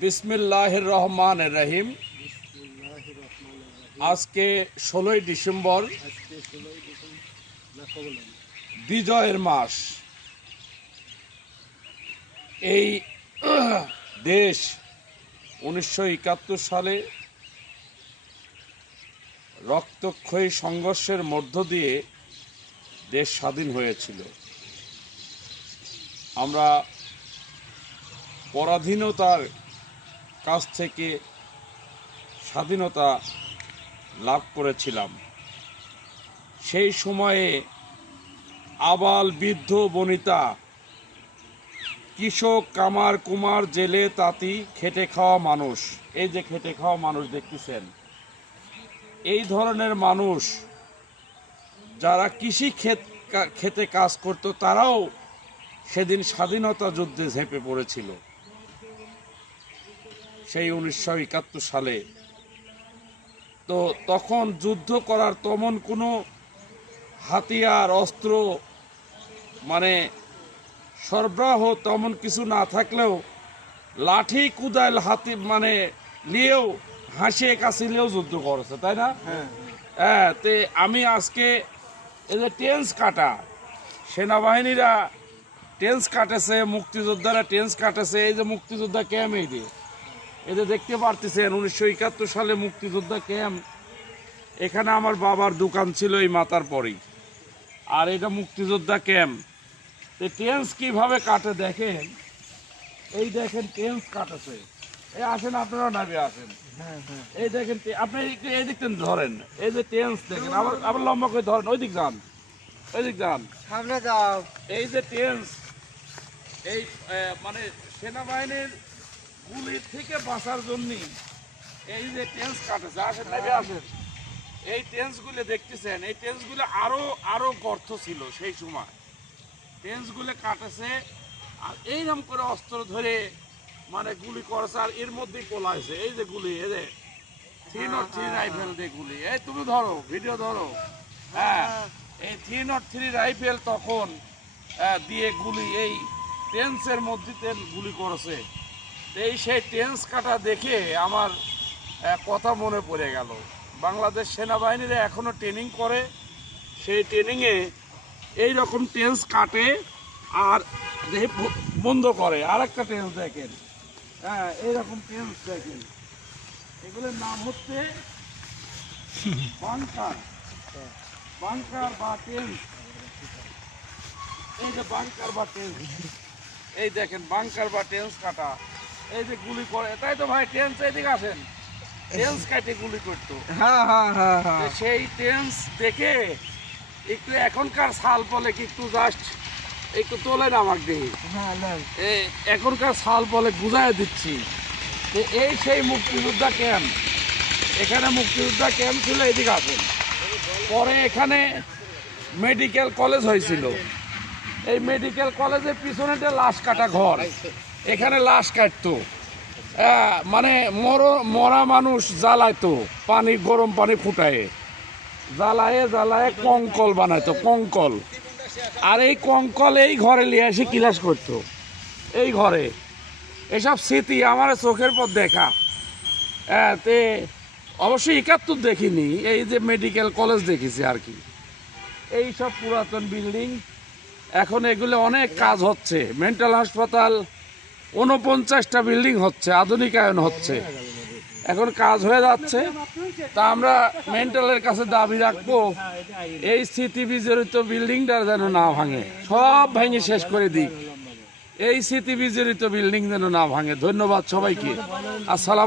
বিসমিল্লাহির রহমানির রহিম। আজকে 16ই ডিসেম্বর, বিজয়ের মাস। এই দেশ 1971 সালে রক্তক্ষয়ী সংঘর্ষের মধ্য দিয়ে দেশ স্বাধীন হয়েছিল। আমরা পরাধীনতার কাছ থেকে স্বাধীনতা লাভ করেছিলাম। সেই সময়ে আবাল বৃদ্ধ বনিতা, কৃষক, কামার কুমার, জেলে তাঁতি, খেটে খাওয়া মানুষ, এই যে খেটে খাওয়া মানুষ দেখতেছেন, এই ধরনের মানুষ যারা কৃষি খেতে কাজ করত, তারাও সেদিন স্বাধীনতা যুদ্ধে ঝেঁপে পড়েছিল। সেই 1971 সালে তো তখন যুদ্ধ করার তেমন কোনো হাতিয়ার, অস্ত্র মানে সরবরাহ তেমন কিছু না থাকলেও লাঠি কুদাল হাতি মানে নিয়েও হাসিয়ে কাশিলেও যুদ্ধ করেছে, তাই না? হ্যাঁ। তে আমি আজকে এই যে টেন্স কাটা, সেনাবাহিনীরা টেন্স কাটেছে, মুক্তিযোদ্ধারা টেন্স কাটেছে, এই যে মুক্তিযোদ্ধা ক্যাম্প, এই দিয়ে এই যে দেখতে পারতেছেন 1971 সালে মুক্তিযোদ্ধা ক্যাম্প। এখানে আমার বাবার দোকান ছিল এই মাথার পরেই, আর এটা মুক্তিযোদ্ধা ক্যাম্প। টেন্স কিভাবে কাটে দেখেন, এই দেখেন টেন্স কাটেছে। এই আসেন, আপনারা নামে আসেন। এই দেখেন, আপনি এই দিক ধরেন, এই যে টেন্স দেখেন, আবার লম্বা করে ধরেন, ওই দিক যান, ওই দিক যান, সামনে যাও। এই যে টেন্স, এই মানে সেনাবাহিনীর গুলির থেকে বাঁচার জন্য এই যে টেন্স কাটেছে। আসেন, নামে আসেন। এই টেন্সগুলো দেখতেছেন, এই টেন্সগুলো আরো গর্ত ছিল সেই সময়। টেন্সগুলো কাটেছে আর এইরকম করে অস্ত্র ধরে মানে গুলি করেছে, আর এর মধ্যেই পলাইছে। এই যে গুলি, এই যে 303 রাইফেল দিয়ে গুলি, এই তুমি ধরো, ভিডিও ধরো। হ্যাঁ, এই 303 রাইফেল তখন দিয়ে গুলি এই টেন্সের মধ্যে গুলি করেছে। এই সেই টেন্স কাটা দেখে আমার কথা মনে পড়ে গেল। বাংলাদেশ সেনাবাহিনীরা এখনো ট্রেনিং করে, সেই ট্রেনিংয়ে এই রকম টেন্স কাটে আর বন্ধ করে। আর একটা টেন্স দেখেন, হ্যাঁ, এইরকম টেন্স দেখেন, এগুলোর নাম হচ্ছে বাংকার, বাংকার বা টেন্স। এই যে বাংকার বা টেন্স, এই দেখেন বাংকার বা টেন্স কাটা, এই যে গুলি করে, তাই তো ভাই? টেন্স এদিকে আসেন, টেন্স কাটে গুলি করতো। সেই টেন্স দেখে একটু এখনকার সাল বলে কি একটু জাস্ট একটু তোলেন আমাকে দেখি। এখনকার সাল বলে বুঝাই দিচ্ছি। এই সেই মুক্তিযোদ্ধা ক্যাম্প, এখানে মুক্তিযোদ্ধা ক্যাম্প ছিল। এদিকে আসেন। পরে এখানে মেডিকেল কলেজ হয়েছিল। এই মেডিকেল কলেজের পিছনে লাশ কাটা ঘর, এখানে লাশ কাটতো। মানে মরা মানুষ জ্বালাইতো, পানি, গরম পানি ফুটায় জ্বালায় কঙ্কল বানাইতো, কঙ্কল। আর এই কঙ্কল এই ঘরে নিয়ে এসে ক্লাস করতো। এই ঘরে এসব স্মৃতি আমার চোখের পর দেখা। তে অবশ্যই 71 দেখিনি, এই যে মেডিকেল কলেজ দেখেছি আর কি। এই সব পুরাতন বিল্ডিং, এখন এগুলো অনেক কাজ হচ্ছে। মেন্টাল হাসপাতাল 49টা বিল্ডিং হচ্ছে, আধুনিকায়ন হচ্ছে, এখন কাজ হয়ে যাচ্ছে। তা আমরা মেন্টালের কাছে দাবি রাখবো, এই স্মৃতি বিজড়িত বিল্ডিংটা যেন না ভাঙে, সব ভেঙে শেষ করে দিক। এই স্মৃতি বিজড়িত বিল্ডিং যেন না ভাঙে। ধন্যবাদ সবাইকে। আসসালাম।